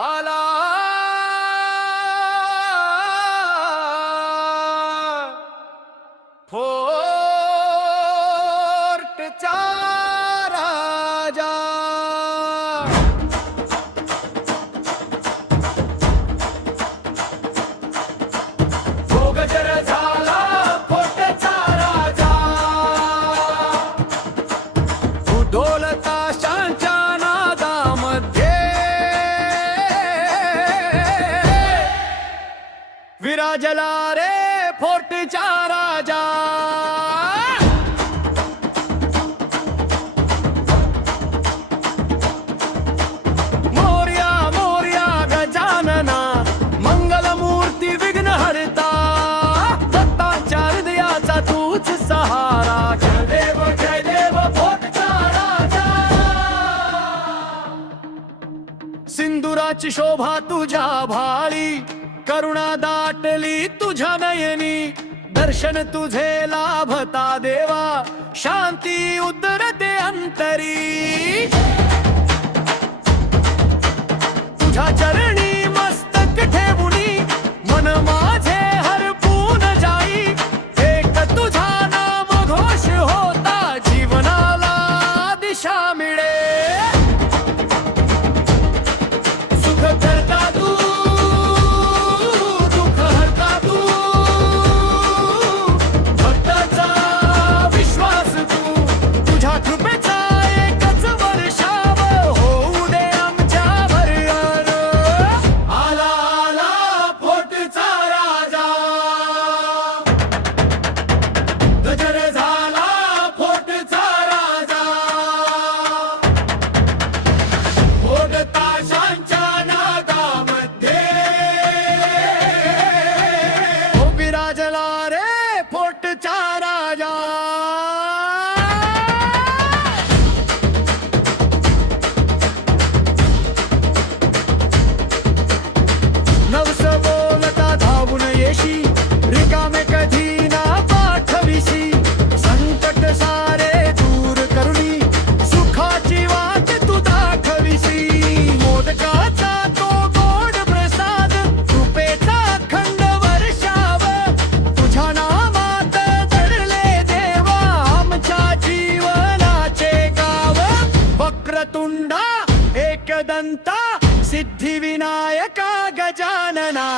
आला फोर्टचा राजा। तो गजर झाला फोर्टचा राजा, उधोलताशांच्या नादामध्ये विराजला रे फोर्टचा राजा। मोरया मोरया गजानना, मंगलमूर्ती विघ्नहर्ता, दत्ताच्या हृदयाचा तूच सहारा। जय देव फोर्टचा राजा। सिंदुराची शोभा तुझ्या भाळी, करुणा दाटली तुझ्या नयनी, दर्शन तुझे लाभता देवा, शांती उतरते अंतरी। तुझ्या चरणी मस्तक ठेवुनी, मन माझे हरपून जाई, एक तुझा नाम घोष होता, जीवनाला दिशा मिळे। सुख करता तू, फोर्टचा राजा। नवस बोलता धावून येशी, रिकामे कधी ना पाठविशी, संकट सारे दूर करुनी, सुखाची वाट तू दाखविशी। मोदकाचा तो गोड प्रसाद, कृपेचा अखंड वर्षाव, तुझ्या नामात दडले देवा, आमच्या जीवनाचे गाव। वक्रतुंडा एकदंता, सिद्धिविनायका गजानना,